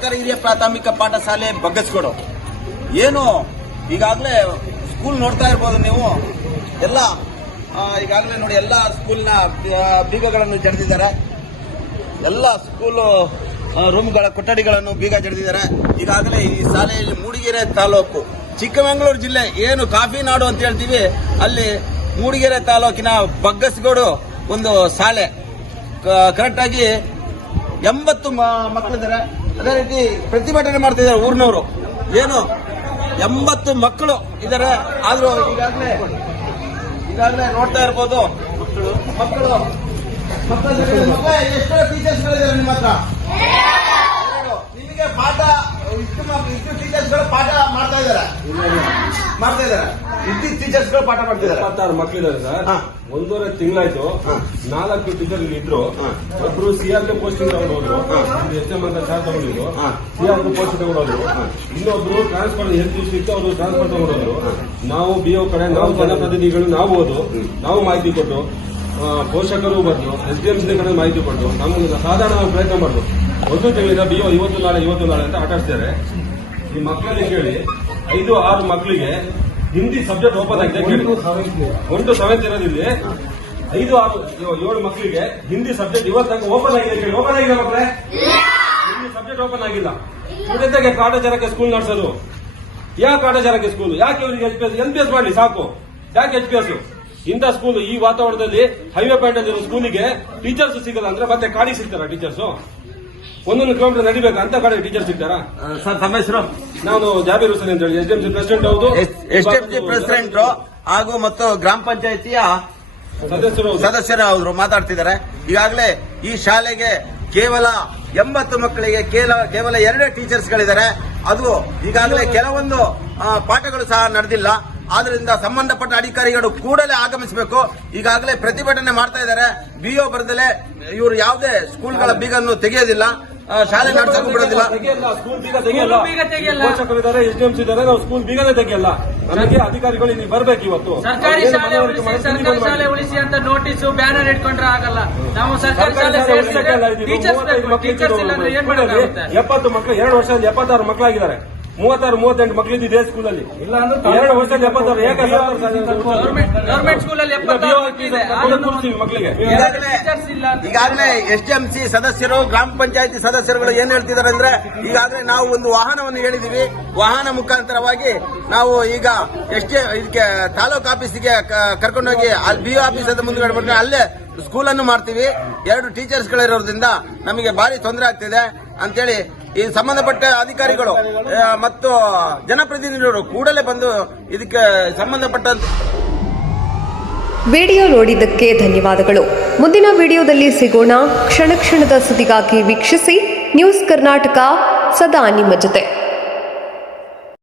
ಸರ್ಕಾರಿ ಹಿರಿಯ ಪ್ರಾಥಮಿಕ ಪಾಠಶಾಲೆ ಬಗ್ಗಸ್ಕೊಡು. ಏನು ಈಗಾಗಲೇ ಸ್ಕೂಲ್ ನೋಡ್ತಾ ಇರ್ಬೋದು ನೀವು, ಎಲ್ಲ ಈಗಾಗಲೇ ನೋಡಿ ಎಲ್ಲ ಸ್ಕೂಲ್ನ ಬೀಗಗಳನ್ನು ಜಡಿದಿದ್ದಾರೆ. ಎಲ್ಲ ಸ್ಕೂಲು ರೂಮ್ಗಳ ಕೊಠಡಿಗಳನ್ನು ಬೀಗ ಜಡಿದಿದ್ದಾರೆ. ಈಗಾಗಲೇ ಈ ಶಾಲೆಯಲ್ಲಿ ಮೂಡಿಗೆರೆ ತಾಲೂಕು, ಚಿಕ್ಕಮಗಳೂರು ಜಿಲ್ಲೆ ಏನು ಕಾಫಿ ನಾಡು ಅಂತ ಹೇಳ್ತೀವಿ, ಅಲ್ಲಿ ಮೂಡಿಗೆರೆ ತಾಲೂಕಿನ ಬಗ್ಗಸ್ಗೋಡು ಒಂದು ಶಾಲೆ. ಕರೆಕ್ಟ್ ಆಗಿ 80 ಮಕ್ಕಳಿದ್ದಾರೆ. ಅದೇ ರೀತಿ ಪ್ರತಿಭಟನೆ ಮಾಡ್ತಿದ್ದಾರೆ ಊರಿನವರು. ಏನು 80 ಮಕ್ಕಳು ಇದ್ದಾರೆ. ಆದ್ರೂ ಈಗಾಗಲೇ ನೋಡ್ತಾ ಇರ್ಬೋದು ಮಕ್ಕಳು ಎಷ್ಟು ಟೀಚರ್ಸ್ಗಳಿದ್ದಾರೆ ನಿಮ್ಮ ಹತ್ರ? ನಿಮಗೆ ಪಾಠ ಇಷ್ಟು ಟೀಚರ್ಸ್ಗಳು ಪಾಠ ಮಾಡ್ತಾ ಇದ್ದಾರೆ. ಇಷ್ಟು ಟೀಚರ್ಸ್ಗಳು ಪಾಠ ಮಾಡ್ತಿದ್ದಾರೆ. 26 ಮಕ್ಕಳಿದ್ದಾರೆ ಸರ್. 1.5 ತಿಂಗಳಾಯ್ತು. 4 ಟೀಚರ್ ಇಲ್ಲಿ ಇದ್ರು. ಒಬ್ರು ಸಿಆರ್ಪಿ ಪೋಸ್ಟಿಂಗ್ ತಗೊಂಡೋದ್ರು, HM ಅಂತ ಚಾರ್ಜ್ ತಗೊಂಡಿದ್ರು, ಸಿಆರ್ಪಿ ಪೋಸ್ಟ್ ತಗೊಂಡೋದ್ರು. ಇನ್ನೊಬ್ರು ಟ್ರಾನ್ಸ್ಫರ್ ಹೆಲ್ತ್ ಇತ್ತು, ಅವರು ಟ್ರಾನ್ಸ್ಫರ್ ತಗೊಂಡೋದ್ರು. ನಾವು BO ಕಡೆ, ನಾವು ಜನಪ್ರತಿನಿಧಿಗಳು ನಾವು ಹೋದ್ರು, ನಾವು ಮಾಹಿತಿ ಕೊಟ್ಟು, ಪೋಷಕರು ಬಂದು SDMC ಕಡೆ ಮಾಹಿತಿ ಕೊಟ್ಟು ನಮ್ಗೆ ಸಾಧಾರಣ ಪ್ರಯತ್ನ ಮಾಡಿದ್ರು. 1 ತಿಂಗಳಿಂದ BO ಇವತ್ತು ನಾಳೆ ಅಂತ ಆಟಾಡ್ತಾರೆ. ಈ ಮಕ್ಕಳಿಗೆ ಕೇಳಿ 5-6 ಮಕ್ಕಳಿಗೆ ಹಿಂದಿ ಸಬ್ಜೆಕ್ಟ್ ಓಪನ್ ಆಗಿದೆ ಕೇಳಿ. 1 to 7 ಇರೋದಿಲ್ಲಿ 5-6-7 ಮಕ್ಕಳಿಗೆ ಹಿಂದಿ ಸಬ್ಜೆಕ್ಟ್ ಇವತ್ತು ಓಪನ್ ಆಗಿದೆ ಕೇಳಿ. ಓಪನ್ ಆಗಿದೆ ಮಕ್ಕಳೇ, ಹಿಂದಿ ಸಬ್ಜೆಕ್ಟ್ ಓಪನ್ ಆಗಿಲ್ಲ. ಸ್ಟೂಡೆಂಟ್ಗೆ ಕಾಟಾಚಾರಕ್ಕೆ ಸ್ಕೂಲ್ ನಡೆಸೋದು. ಯಾಕೆ ಕಾಟಾಚಾರಕ್ಕೆ ಸ್ಕೂಲ್? ಯಾಕೆ ಇವರಿಗೆ LPS ಮಾಡಲಿ ಸಾಕು, ಯಾಕೆ HPS? ಇಂಥ ಸ್ಕೂಲ್ ಈ ವಾತಾವರಣದಲ್ಲಿ ಹೈವೇ ಪಾಯಿಂಟ್ ಅಲ್ಲಿ ಸ್ಕೂಲಿಗೆ ಟೀಚರ್ಸ್ ಸಿಗಲ್ಲ ಅಂದ್ರೆ ಮತ್ತೆ ಕಾಡಿ ಸಿಗ್ತಾರ ಟೀಚರ್ಸ್? 1 ಕಿಲೋಮೀಟರ್ ನಡಿಬೇಕು ಅಂತ ಕಡೆ ಟೀಚರ್ ಸಿಗ್ತಾರಾ? ಸರ್ ತಮ್ಮ ಹೆಸರು? ನಾನು ಜಾಬೀರ್ ಹುಸೇನ್ ಅಂತ ಹೇಳಿ SDMC ಪ್ರೆಸಿಡೆಂಟ್. ಹೌದು, SDMC ಪ್ರೆಸಿಡೆಂಟ್ ಹಾಗೂ ಮತ್ತು ಗ್ರಾಮ ಪಂಚಾಯಿತಿಯ ಸದಸ್ಯರು ಅವರು ಮಾತಾಡ್ತಿದ್ದಾರೆ. ಈಗಾಗಲೇ ಈ ಶಾಲೆಗೆ ಕೇವಲ 80 ಮಕ್ಕಳಿಗೆ ಕೇವಲ 2 ಟೀಚರ್ಸ್ಗಳಿದ್ದಾರೆ. ಅದು ಈಗಾಗಲೇ ಕೆಲವೊಂದು ಪಾಠಗಳು ಸಹ ನಡೆದಿಲ್ಲ. ಆದ್ರಿಂದ ಸಂಬಂಧಪಟ್ಟ ಅಧಿಕಾರಿಗಳು ಕೂಡಲೇ ಆಗಮಿಸಬೇಕು. ಈಗಾಗಲೇ ಪ್ರತಿಭಟನೆ ಮಾಡ್ತಾ ಇದ್ದಾರೆ. BO ಬರದಲೆ ಇವರು ಯಾವುದೇ ಸ್ಕೂಲ್ಗಳ ಬೀಗನ್ನು ತೆಗೆಯೋದಿಲ್ಲ, ಶಾಲೆ ನಡೆಸಕ್ಕೂ ಬಿಡೋದಿಲ್ಲ. ಸ್ಕೂಲ್ ಬೀಗ ತೆಗೆಯಲ್ಲ, ಪೋಷಕರಿದ್ದಾರೆ, SDMC ಇದ್ದಾರೆ, ನಾವು ಸ್ಕೂಲ್ ಬೀಗನೇ ತೆಗೆಯಲ್ಲ. ನನಗೆ ಅಧಿಕಾರಿಗಳು ಇಲ್ಲಿ ಬರಬೇಕು. ಇವತ್ತು ಸರ್ಕಾರಿ ಶಾಲೆ ಉಳಿಸಿ ಅಂತ ನೋಟಿಸ್ ಬ್ಯಾನರ್ ಇಟ್ಕೊಂಡ್ರೆ ಆಗಲ್ಲ. ನಾವು ಸರ್ಕಾರಿ ಶಾಲೆ ಟೀಚರ್ಸ್ ಇಲ್ಲ ಅಂದ್ರೆ ಏನ್ ಮಾಡೋದು? 70 ಮಕ್ಕಳು 2 ವರ್ಷದಲ್ಲಿ 76 ಮಕ್ಕಳಾಗಿದ್ದಾರೆ. 36-38 ಮಕ್ಕಳಿದ್ದು ಇದೇ ಸ್ಕೂಲಲ್ಲಿ. 2 ವರ್ಷದಲ್ಲಿ 76 ಗವರ್ಮೆಂಟ್ ಸ್ಕೂಲಲ್ಲಿ ಮಕ್ಕಳಿಗೆ. ಈಗಾಗಲೇ SDMC ಸದಸ್ಯರು, ಗ್ರಾಮ ಪಂಚಾಯಿತಿ ಸದಸ್ಯರುಗಳು ಏನ್ ಹೇಳ್ತಿದ್ದಾರೆ ಅಂದ್ರೆ, ಈಗಾಗಲೇ ನಾವು ಒಂದು ವಾಹನವನ್ನು ಹೇಳಿದೀವಿ. ವಾಹನ ಮುಖಾಂತರವಾಗಿ ನಾವು ಈಗ ಇದಕ್ಕೆ ತಾಲೂಕು ಆಫೀಸಿಗೆ ಕರ್ಕೊಂಡೋಗಿ ಅಲ್ಲಿ BO ಆಫೀಸ್ ಅಂತ ಮುಂದುಗಡೆ ಬಂದ್ರೆ ಅಲ್ಲೇ ಸ್ಕೂಲನ್ನು ಮಾಡ್ತೀವಿ. 2 ಟೀಚರ್ಸ್ಗಳಿರೋದ್ರಿಂದ ನಮಗೆ ಭಾರಿ ತೊಂದರೆ ಆಗ್ತಿದೆ ಅಂತೇಳಿ ಈ ಸಂಬಂಧಪಟ್ಟ ಅಧಿಕಾರಿಗಳು ಮತ್ತು ಜನಪ್ರತಿನಿಧಿಗಳು ಕೂಡಲೇ ಬಂದು ಇದಕ್ಕೆ ಸಂಬಂಧಪಟ್ಟ. ವಿಡಿಯೋ ನೋಡಿದ್ದಕ್ಕೆ ಧನ್ಯವಾದಗಳು. ಮುಂದಿನ ವಿಡಿಯೋದಲ್ಲಿ ಸಿಗೋಣ. ಕ್ಷಣ ಕ್ಷಣದ ಸುದ್ದಿಗಾಗಿ ವೀಕ್ಷಿಸಿ ನ್ಯೂಸ್ ಕರ್ನಾಟಕ, ಸದಾ ನಿಮ್ಮ ಜೊತೆ.